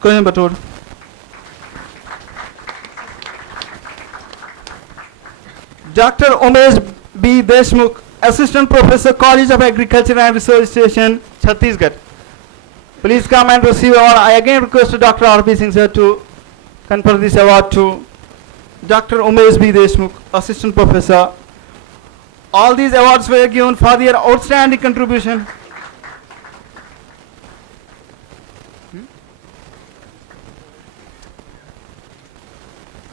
Coimbatore. Dr. Umesh B. Deshmukh, Assistant Professor, College of Agriculture and Research Station, Chhattisgarh. Please come and receive award. I again request Dr. R.P. Singh sir to confer this award to Dr. Umesh B. Deshmukh, Assistant Professor. All these awards were given for their outstanding contribution.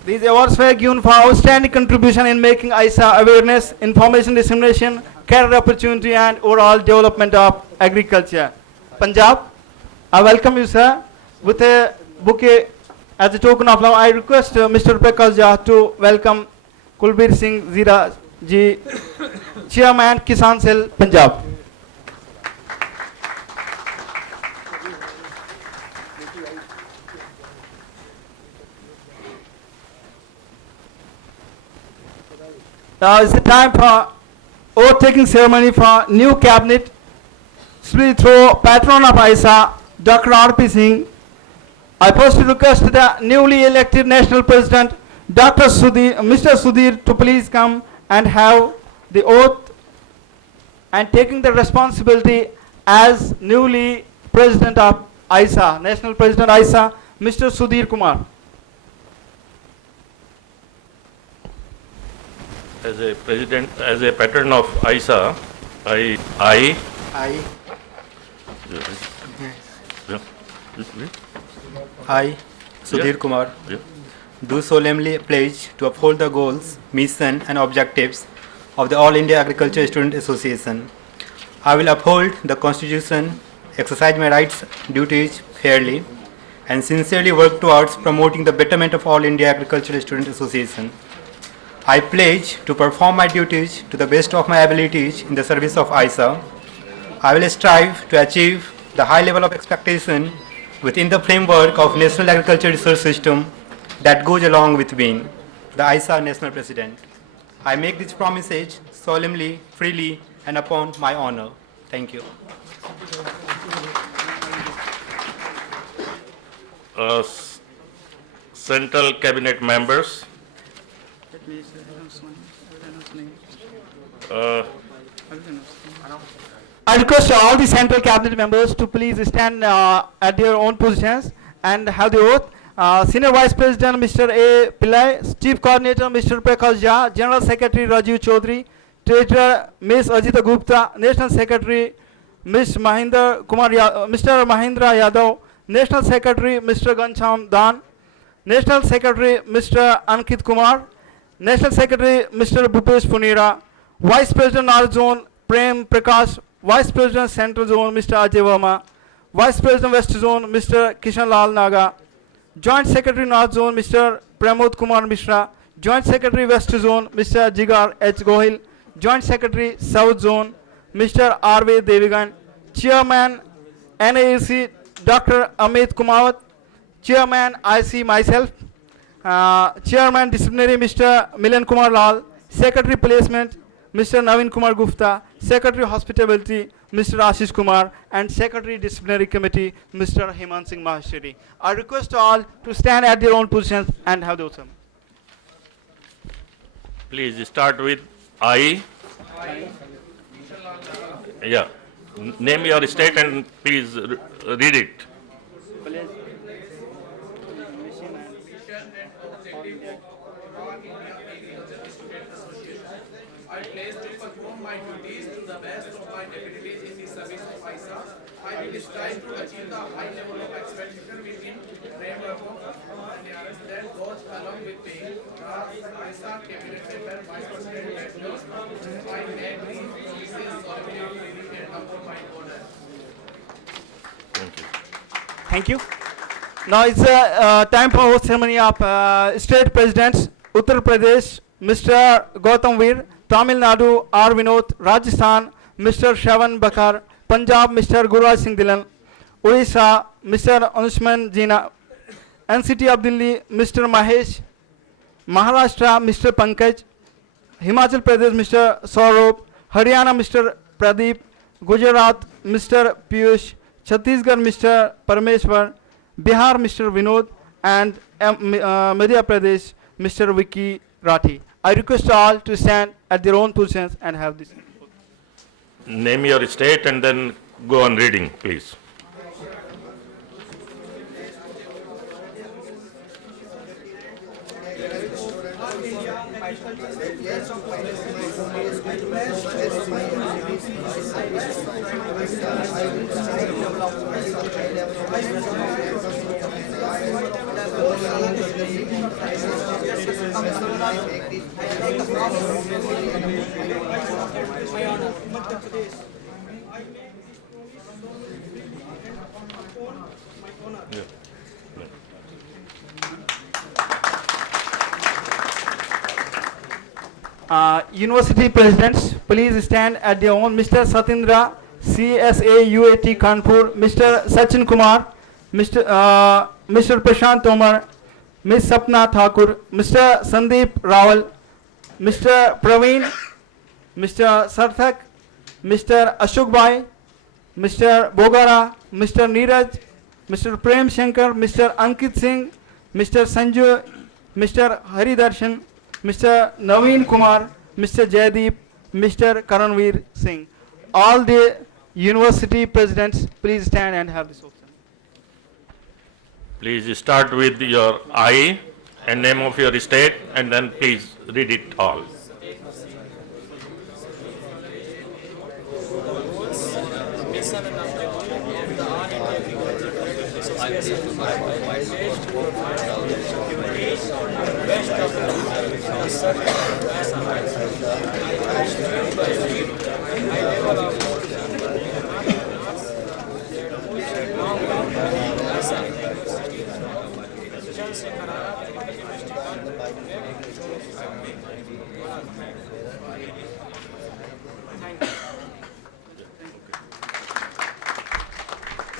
These awards were given for outstanding contribution in making ISA awareness, information dissemination, career opportunity and overall development of agriculture. Punjab, I welcome you sir with a bouquet as a token of love. I request Mr. Prakash Jha to welcome Kulbir Singh Zira ji, Chairman Kisan Cell Punjab. Now is the time for oath-taking ceremony for new cabinet. Split through patron of ISA, Dr. R.P. Singh. I first request the newly elected national president, Dr. Mr. Sudhir, to please come and have the oath and taking the responsibility as newly president of ISA, national president ISA, Mr. Sudhir Kumar. As a president, as a patron of ISA, I Sudhir Kumar, do solemnly pledge to uphold the goals, mission and objectives of the All India Agriculture Student Association. I will uphold the Constitution, exercise my rights, duties fairly, and sincerely work towards promoting the betterment of All India Agricultural Student Association. I pledge to perform my duties to the best of my abilities in the service of ISA. I will strive to achieve the high level of expectation within the framework of National Agriculture Research System that goes along with being the ISA National President. I make these promises solemnly, freely, and upon my honor. Thank you. Central Cabinet members. I request all the central cabinet members to please stand at their own positions and have the oath. Senior Vice President Mr. A. Pillai, Chief Coordinator Mr. Prakash Jha, General Secretary Rajiv Chaudhary, Treasurer Ms. Ajita Gupta, National Secretary Mr. Mahindra Yadav, National Secretary Mr. Gancham Dan, National Secretary Mr. Ankit Kumar, National Secretary Mr. Bhupesh Punira, Vice President North Zone Prem Prakash, Vice President Central Zone Mr. Ajay Verma, Vice President West Zone Mr. Kishan Lal Naga, Joint Secretary North Zone Mr. Pramod Kumar Mishra, Joint Secretary West Zone Mr. Jigar H. Gohil, Joint Secretary South Zone Mr. R.V. Devigan, Chairman NAAC Dr. Amit Kumawat, Chairman IC myself, Chairman Disciplinary Mr. Milan Kumar Lal, Secretary Placement Mr. Navin Kumar Gupta, Secretary Hospitality Mr. Ashish Kumar, and Secretary Disciplinary Committee Mr. Hemant Singh Maheshwari. I request all to stand at their own positions and have the oath. Please start with I. Yeah. Name your state and please read it. I pledge to perform my duties to the best of my abilities in the service of ISA. I will strive to achieve the high level of expectation within framework of that goes along with being ISA cabinet member, vice president, directors. I make these promises solemnly, freely, and upon my honor. Thank you. Thank you. Now it's time for oath ceremony of state presidents. Uttar Pradesh, Mr. Gautam Veer. Tamil Nadu, R. Vinod. Rajasthan, Mr. Shravan Bakar. Punjab, Mr. Guraj Singh Dhilan. Odisha, Mr. Anshman Jina. NCT of Delhi, Mr. Mahesh. Maharashtra, Mr. Pankaj. Himachal Pradesh, Mr. Saurabh. Haryana, Mr. Pradeep. Gujarat, Mr. Piyush. Chhattisgarh, Mr. Parameshwar. Bihar Mr. Vinod, and Madhya Pradesh Mr. Vicky Rathi. I request all to stand at their own positions and have this. Name your state and then go on reading, please. University presidents, please stand at their own. Mr. Satindra, CSA UAT Kanpur, Mr. Sachin Kumar, Mr. Prashant Tomar, Ms. Sapna Thakur, Mr. Sandeep Rawal, Mr. Praveen, Mr. Sarthak, Mr. Ashok Bhai, Mr. Bogara, Mr. Neeraj, Mr. Prem Shankar, Mr. Ankit Singh, Mr. Sanju, Mr. Haridarshan, Mr. Naveen Kumar, Mr. Jaideep, Mr. Karanveer Singh. All the university presidents, please stand and have this option. Please start with your I and name of your state and then please read it all.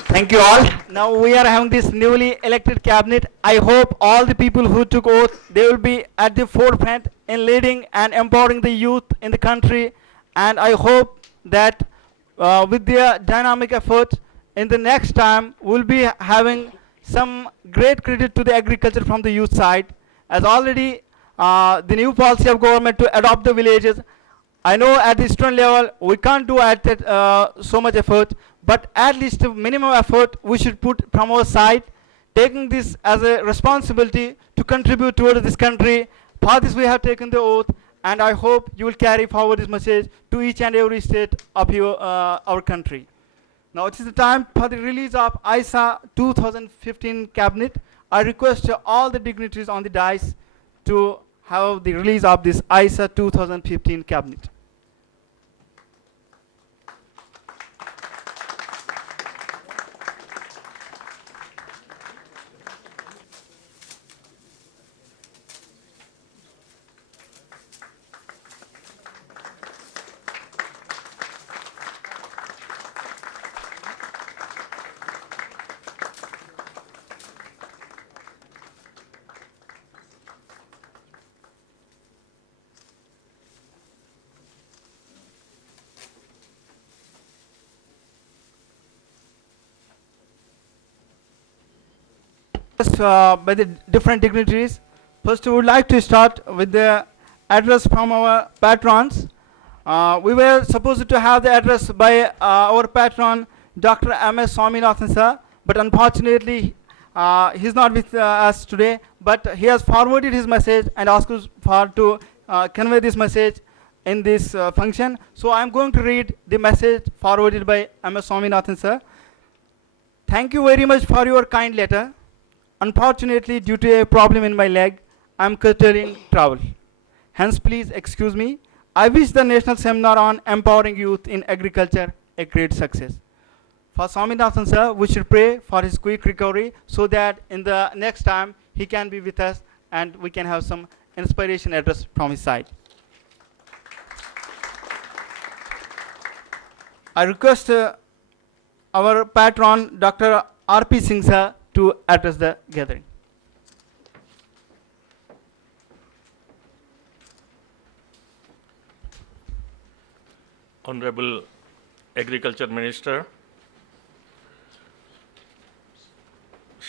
Thank you all. Now we are having this newly elected cabinet. I hope all the people who took oath, they will be at the forefront in leading and empowering the youth in the country. And I hope that with their dynamic effort, in the next time, we'll be having some great credit to the agriculture from the youth side. As already the new policy of government to adopt the villages, I know at the student level, we can't do at that, so much effort, but at least the minimum effort we should put from our side, taking this as a responsibility to contribute towards this country. For this we have taken the oath, and I hope you will carry forward this message to each and every state of our country. Now it is the time for the release of ISA 2015 cabinet. I request all the dignitaries on the dais to have the release of this ISA 2015 cabinet. By the different dignitaries. First, we would like to start with the address from our patrons. We were supposed to have the address by our patron, Dr. M.S. Swaminathan sir, but unfortunately, he's not with us today, but he has forwarded his message and asked us to convey this message in this function. So I'm going to read the message forwarded by M.S. Swaminathan sir. Thank you very much for your kind letter. Unfortunately, due to a problem in my leg, I am curtailing travel. Hence, please excuse me. I wish the national seminar on empowering youth in agriculture a great success. For Swaminathan sir, we should pray for his quick recovery so that in the next time he can be with us and we can have some inspiration address from his side. I request our patron, Dr. R.P. Singh sir, to address the gathering. Honorable Agriculture Minister,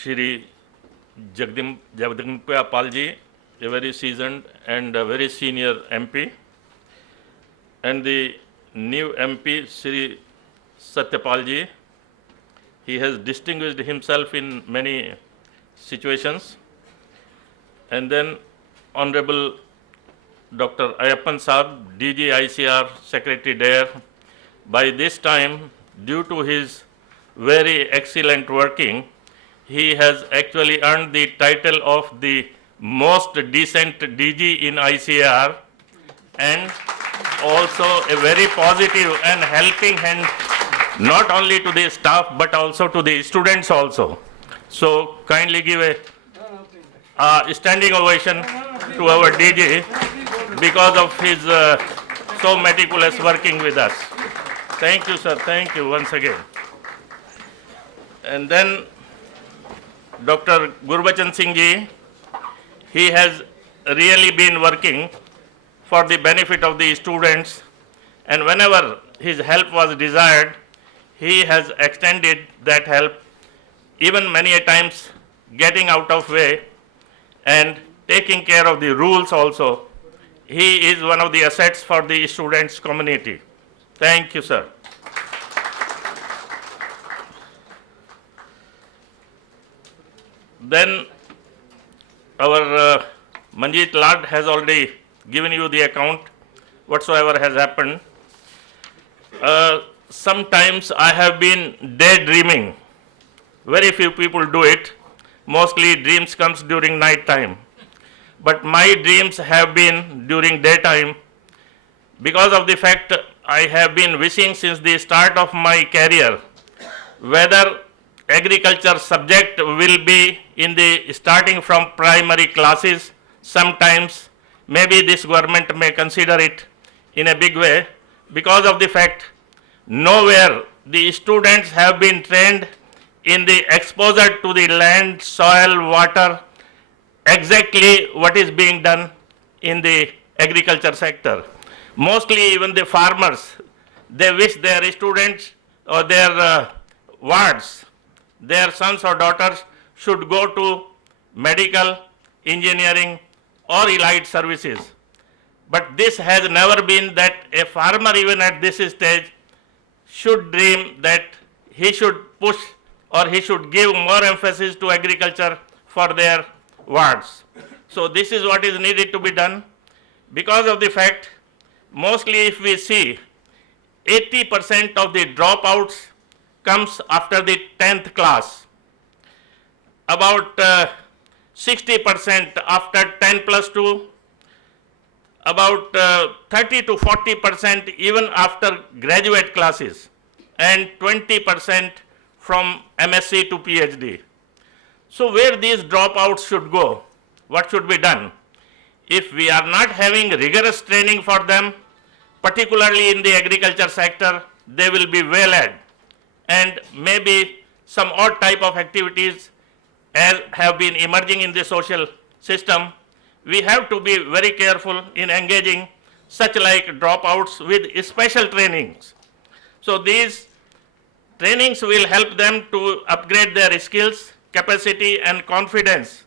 Shri Jagdimpya Palji, a very seasoned and a very senior MP, and the new MP, Shri Satyapalji. He has distinguished himself in many situations. And then Honorable Dr. Ayappan Saab, DG ICR Secretary there. By this time, due to his very excellent working, he has actually earned the title of the most decent DG in ICR, and also a very positive and helping hand not only to the staff but also to the students also. So kindly give a standing ovation to our DG because of his so meticulous working with us. Thank you, sir. Thank you once again. And then Dr. Gurbachan Singh ji, he has really been working for the benefit of the students, and whenever his help was desired, he has extended that help, even many a times getting out of way and taking care of the rules also. He is one of the assets for the students community. Thank you, sir. Then our Manjit Lad has already given you the account whatsoever has happened. Sometimes I have been daydreaming. Very few people do it. Mostly dreams comes during night time. But my dreams have been during daytime because of the fact I have been wishing since the start of my career whether agriculture subject will be in the starting from primary classes. Sometimes maybe this government may consider it in a big way because of the fact nowhere the students have been trained in the exposure to the land, soil, water, exactly what is being done in the agriculture sector. Mostly even the farmers, they wish their students or their wards, their sons or daughters should go to medical, engineering or allied services. But this has never been that a farmer even at this stage should dream that he should push or he should give more emphasis to agriculture for their wards. So this is what is needed to be done because of the fact mostly if we see 80% of the dropouts comes after the 10th class, about 60% after 10 plus 2, about 30 to 40% even after graduate classes, and 20% from MSc to PhD. So where these dropouts should go, what should be done? If we are not having rigorous training for them, particularly in the agriculture sector, they will be waylaid, and maybe some odd type of activities as have been emerging in the social system. We have to be very careful in engaging such like dropouts with special trainings. So these trainings will help them to upgrade their skills, capacity and confidence,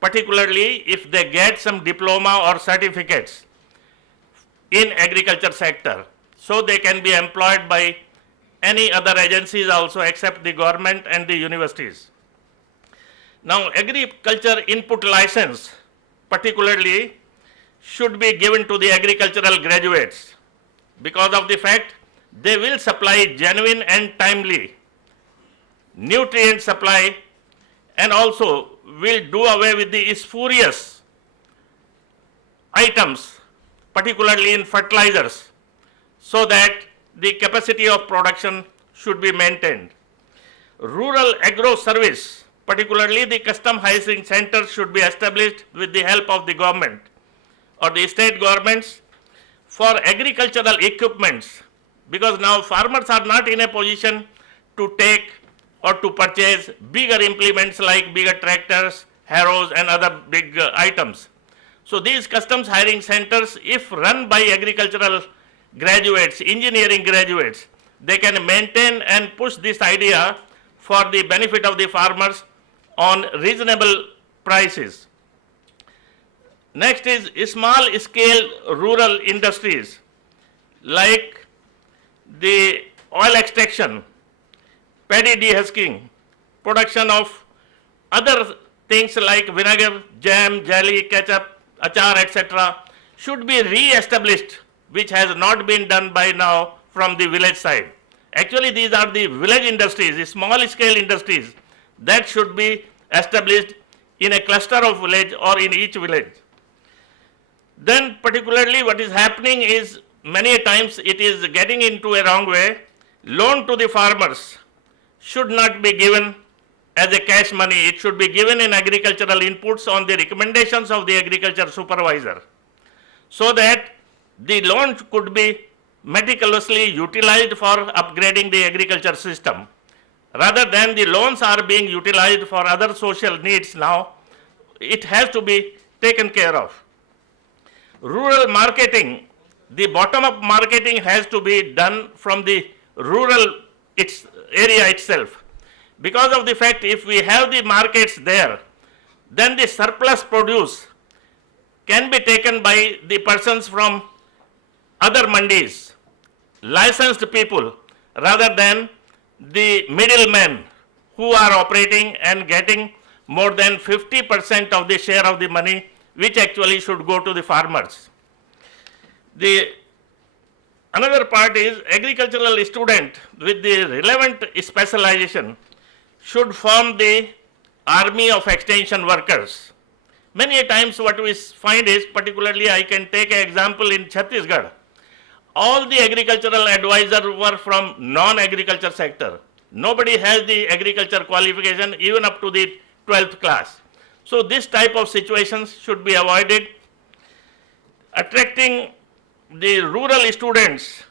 particularly if they get some diploma or certificates in agriculture sector, so they can be employed by any other agencies also except the government and the universities. Now agriculture input license particularly should be given to the agricultural graduates because of the fact they will supply genuine and timely nutrient supply, and also will do away with the spurious items, particularly in fertilizers, so that the capacity of production should be maintained. Rural agro service, particularly the custom hiring centers, should be established with the help of the government or the state governments for agricultural equipments, because now farmers are not in a position to take or to purchase bigger implements like bigger tractors, harrows and other big items. So these customs hiring centers, if run by agricultural graduates, engineering graduates, they can maintain and push this idea for the benefit of the farmers on reasonable prices. Next is small scale rural industries like the oil extraction, paddy dehusking, production of other things like vinegar, jam, jelly, ketchup, achar, etc. should be re-established, which has not been done by now from the village side. Actually, these are the village industries, the small scale industries that should be established in a cluster of village or in each village. Then particularly what is happening is many times it is getting into a wrong way. Loan to the farmers should not be given as a cash money. It should be given in agricultural inputs on the recommendations of the agriculture supervisor, so that the loan could be meticulously utilized for upgrading the agriculture system, rather than the loans are being utilized for other social needs now. It has to be taken care of. Rural marketing, the bottom-up marketing has to be done from the rural area itself. Because of the fact, if we have the markets there, then the surplus produce can be taken by the persons from other mandis, licensed people, rather than the middlemen who are operating and getting more than 50% of the share of the money, which actually should go to the farmers. Another part is agricultural student with the relevant specialization should form the army of extension workers. Many a times what we find is, particularly I can take an example in Chhattisgarh, all the agricultural advisors were from non-agriculture sector. Nobody has the agriculture qualification even up to the 12th class. So this type of situations should be avoided. Attracting the rural students,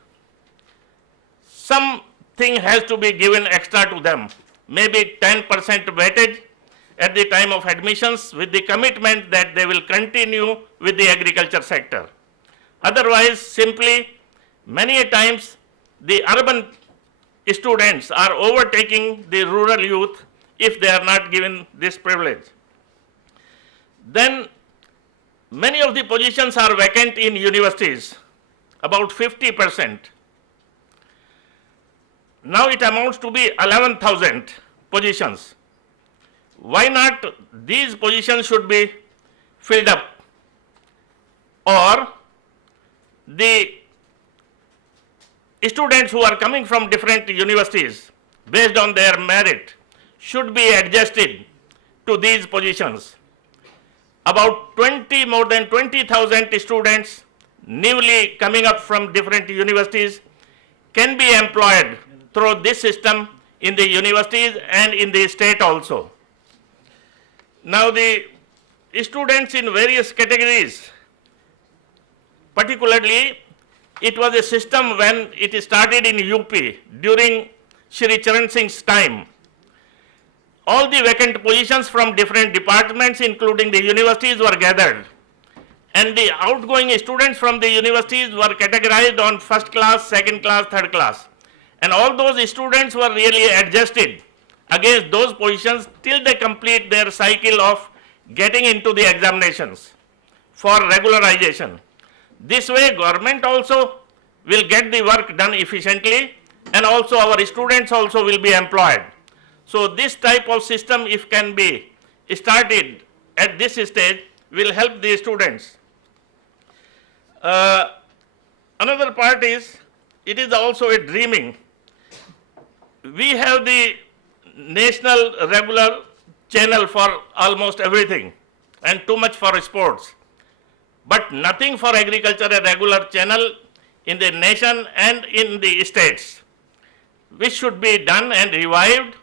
something has to be given extra to them, maybe 10% weightage at the time of admissions, with the commitment that they will continue with the agriculture sector. Otherwise, simply many a times the urban students are overtaking the rural youth if they are not given this privilege. Then many of the positions are vacant in universities, about 50%. Now it amounts to be 11,000 positions. Why not these positions should be filled up, or the students who are coming from different universities based on their merit should be adjusted to these positions. About more than 20,000 students newly coming up from different universities can be employed through this system in the universities and in the state also. Now the students in various categories, particularly it was a system when it started in UP during Shri Charan Singh's time. All the vacant positions from different departments, including the universities, were gathered. And the outgoing students from the universities were categorized on first class, second class, third class. And all those students were really adjusted against those positions till they complete their cycle of getting into the examinations for regularization. This way, government also will get the work done efficiently, and also our students also will be employed. So this type of system, if can be started at this stage, will help the students. Another part is, it is also a dreaming. We have the national regular channel for almost everything, and too much for sports, but nothing for agriculture, a regular channel in the nation and in the states, which should be done and revived,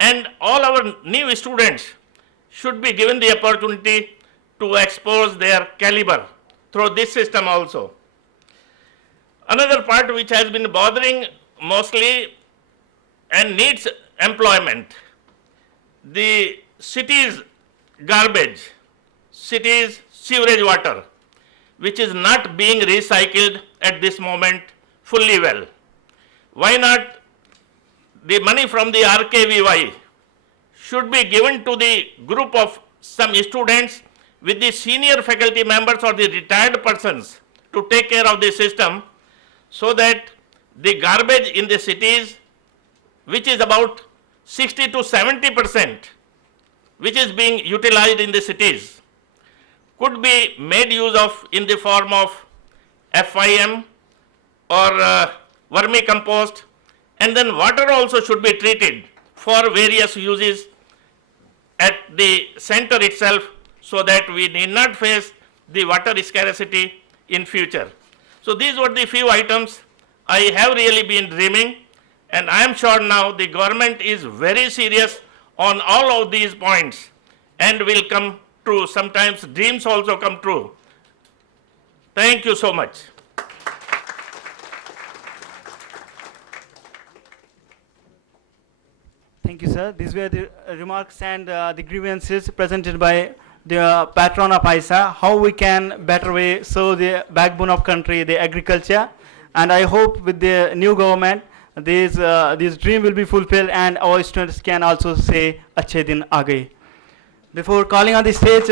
and all our new students should be given the opportunity to expose their caliber through this system also. Another part which has been bothering mostly and needs employment, the cities garbage, cities sewerage water, which is not being recycled at this moment fully well. Why not the money from the RKVY should be given to the group of some students with the senior faculty members or the retired persons to take care of the system, so that the garbage in the cities, which is about 60 to 70%, which is being utilized in the cities, could be made use of in the form of FIM or vermicompost, and then water also should be treated for various uses at the center itself, so that we need not face the water scarcity in future. So these were the few items I have really been dreaming, and I am sure now the government is very serious on all of these points and will come true. Sometimes dreams also come true. Thank you so much. Thank you, sir. These were the remarks and the grievances presented by the patron of ISA, how we can better way serve the backbone of country, the agriculture. And I hope with the new government, this dream will be fulfilled and our students can also say, Achhe din aa gaye. Before calling on the stage,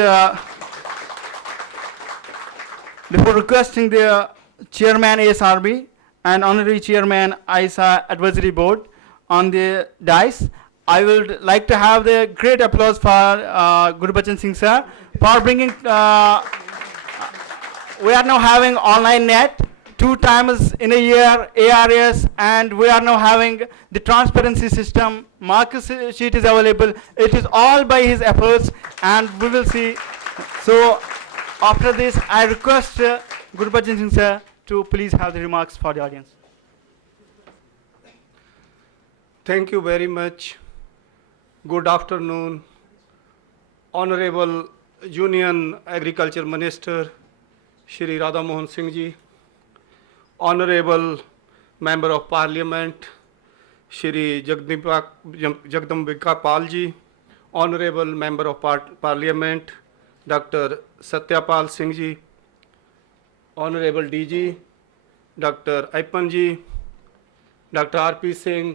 before requesting the chairman ASRB and honorary chairman ISA advisory board on the dais, I would like to have the great applause for Gurbachan Singh sir for bringing, we are now having online net 2 times in a year, ARS, and we are now having the transparency system, market sheet is available. It is all by his efforts, and we will see. So after this, I request Gurbachan Singh sir to please have the remarks for the audience. Thank you very much. Good afternoon, Honorable Union Agriculture Minister Shri Radha Mohan Singh ji, Honorable Member of Parliament Shri Jagdambika Pal ji, Honorable Member of Parliament Dr. Satyapal Singh ji, Honorable DG Dr. Aipan ji, Dr. R.P. Singh,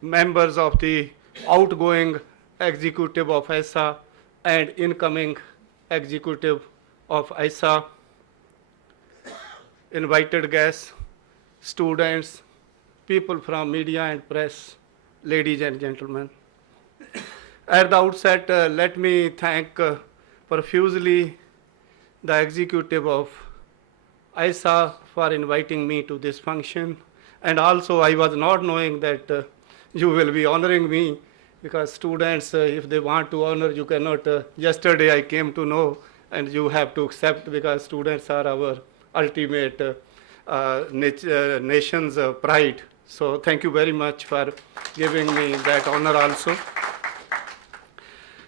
members of the outgoing executive of ISA and incoming executive of ISA, invited guests, students, people from media and press, ladies and gentlemen. At the outset, let me thank profusely the executive of ISA for inviting me to this function. And also, I was not knowing that you will be honoring me, because students, if they want to honor, you cannot. Yesterday I came to know, and you have to accept, because students are our ultimate nation's pride. So thank you very much for giving me that honor also.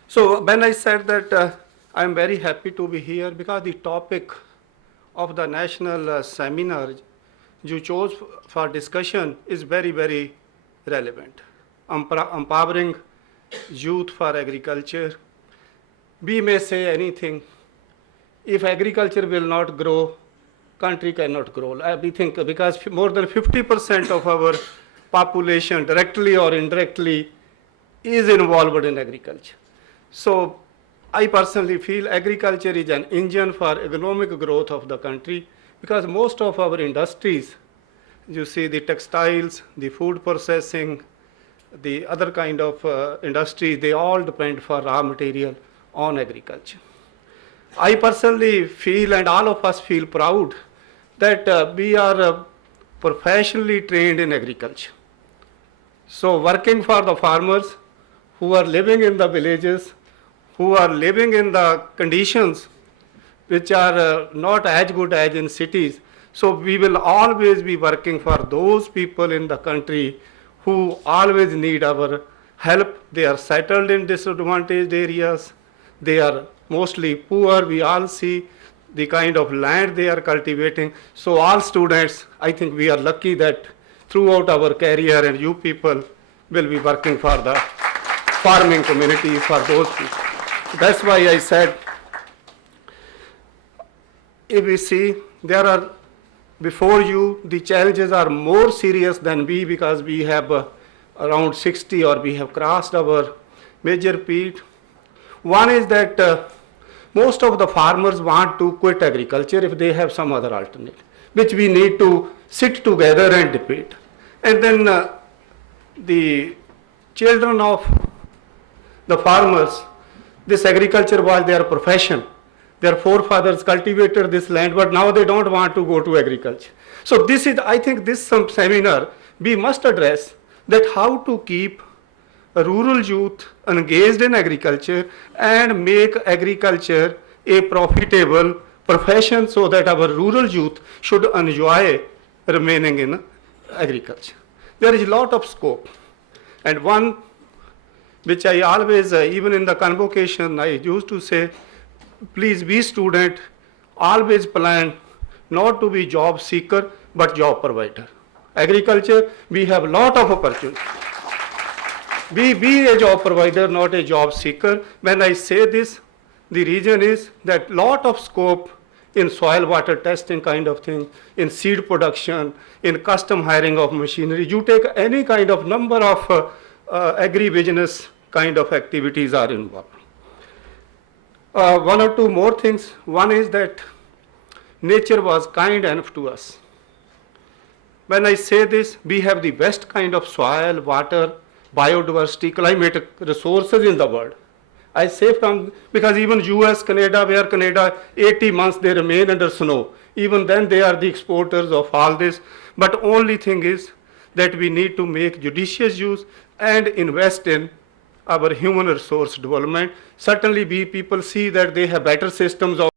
So when I said that I am very happy to be here, because the topic of the national seminar you chose for discussion is very, very relevant. Empowering youth for agriculture. We may say anything. If agriculture will not grow, country cannot grow. We think because more than 50% of our population, directly or indirectly, is involved in agriculture. So I personally feel agriculture is an engine for economic growth of the country, because most of our industries, you see the textiles, the food processing, the other kind of industries, they all depend for raw material on agriculture. I personally feel, and all of us feel proud, that we are professionally trained in agriculture. So working for the farmers who are living in the villages, who are living in the conditions which are not as good as in cities. So we will always be working for those people in the country who always need our help. They are settled in disadvantaged areas. They are mostly poor. We all see the kind of land they are cultivating. So all students, I think we are lucky that throughout our career, and you people will be working for the farming community, for those people. That's why I said, if we see, there are, before you, the challenges are more serious than we, because we have around 60 or we have crossed our major peak. One is that most of the farmers want to quit agriculture if they have some other alternative, which we need to sit together and debate. And then the children of the farmers, this agriculture was their profession. Their forefathers cultivated this land, but now they don't want to go to agriculture. So this is, I think this some seminar, we must address that how to keep a rural youth engaged in agriculture and make agriculture a profitable profession so that our rural youth should enjoy remaining in agriculture. There is a lot of scope. And one which I always, even in the convocation, I used to say, please be student, always plan not to be job seeker, but job provider. Agriculture, we have lot of opportunity. Be a job provider, not a job seeker. When I say this, the reason is that lot of scope in soil water testing kind of thing, in seed production, in custom hiring of machinery. You take any kind of number of agri-business kind of activities are involved. One or two more things. One is that nature was kind enough to us. When I say this, we have the best kind of soil, water, biodiversity, climatic resources in the world. I say from, because even US, Canada, where Canada 80 months they remain under snow, even then they are the exporters of all this. But only thing is that we need to make judicious use and invest in our human resource development. Certainly we people see that they have better systems of